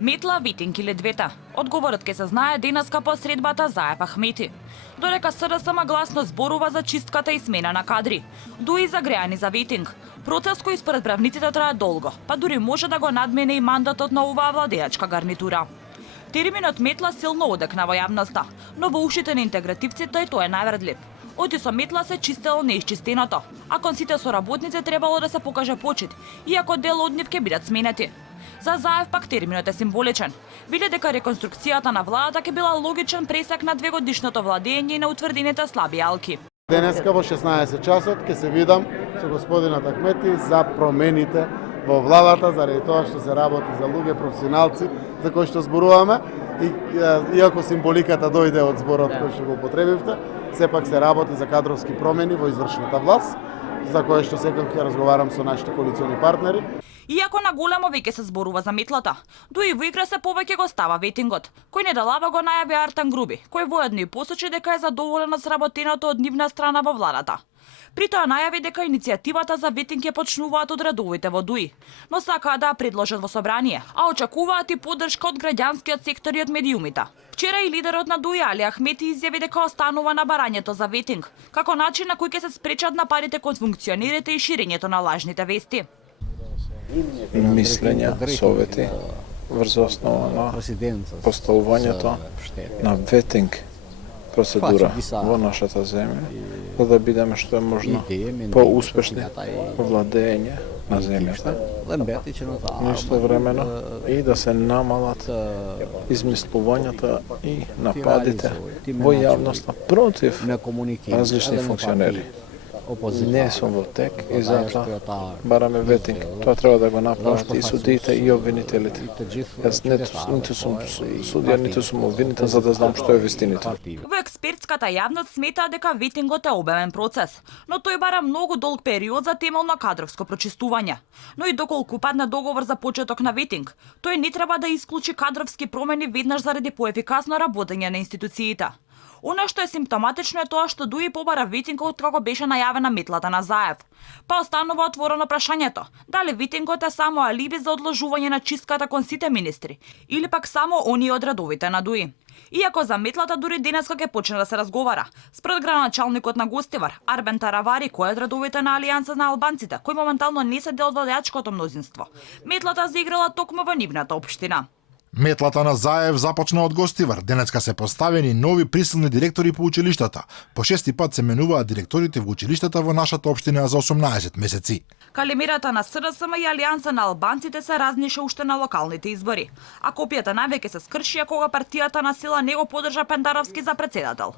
Метла, витинг или двете? Одговорот ќе се знае денеска по средбата Заев Ахмети. Додека СДСМ гласно зборува за чистката и смена на кадри. Дуи загреани за витинг. Процес кој според правниците трае долго, па дури може да го надмене и мандатот на оваа владеачка гарнитура. Терминот метла силно одекна во јавноста, но во ушите на интегративците тој е највредлив. Оти со метла се чистело неисчистеното, а кон сите соработници требало да се покаже почит, иако дел од нив ќе бидат сменети. За Заев пак терминот е символичен. Вели дека реконструкцијата на владата ќе била логичен пресек на двегодишното владење на утврдените слаби алки. Денеска во 16 часот ќе се видам со господинот Ахмети за промените во владата, заради тоа што се работи за луѓе професионалци за кои што зборуваме и иако символиката дојде од зборот кој што го употребивте, сепак се работи за кадровски промени во извршната власт, за кое што секој ќе разговарам со нашите коалициони партнери. Иако на големо веќе се зборува за метлата, дуи во игра се повеќе го става ветингот, кој недалава го најави Артан Груби, кој воедно и посочи дека е задоволен од сработеното од нивна страна во владата. При тоа најави дека иницијативата за ветинг ќе почнуваат од редовите во ДУИ, но сакаат да ја предложат во собрание, а очекуваат и поддршка од граѓанскиот сектор и од медиумите. Вчера и лидерот на ДУИ Али Ахмети изјави дека останува на барањето за ветинг, како начин на кој ќе се спречат нападите кон функционерите и ширењето на лажните вести. Мислења, совети врз основа на поставувањето на ветинг процедура во нашата земја, за да бидеме што е можно поуспешни во владење на земјата. Но истовремено и да се намалат измислувањата и нападите во јавноста против различни функционери. Не сум во тек и затоа бараме ветинг. Тоа треба да го направат и судиите и обвинителите. Јас ниту сум судија, ниту сум обвинител за да знам што е вистината. Во експертската јавност сметаа дека ветингот е обемен процес, но тој бара многу долг период за темелно кадровско прочистување. Но и доколку падне договор за почеток на ветинг, тој не треба да исклучи кадровски промени веднаш заради поефикасно работење на институциите. Она што е симптоматично е тоа што ДУИ побара ветингот како беше најавена метлата на Заев. Па останува отворено прашањето, дали ветингот е само алиби за одложување на чистката кон сите министри, или пак само оние од редовите на ДУИ. Иако за метлата дури денеска ќе почне да се разговара. Според граначалникот на Гостивар, Арбен Таравари, кој е од редовите на Алијанса на албанците, кој моментално не се дел од владеачкото мнозинство, метлата заиграла токму во нивната општина. Метлата на Заев започна од Гостивар. Денеска се поставени нови присилни директори по училиштата. По 6 пат се менуваат директорите во училиштата во нашата општина за 18 месеци. Калемирата на СДСМ и Алијанса на албанците се разниша уште на локалните избори, а копијата навеќе се скршија кога партијата на сила не го поддржа Пендаровски за председател.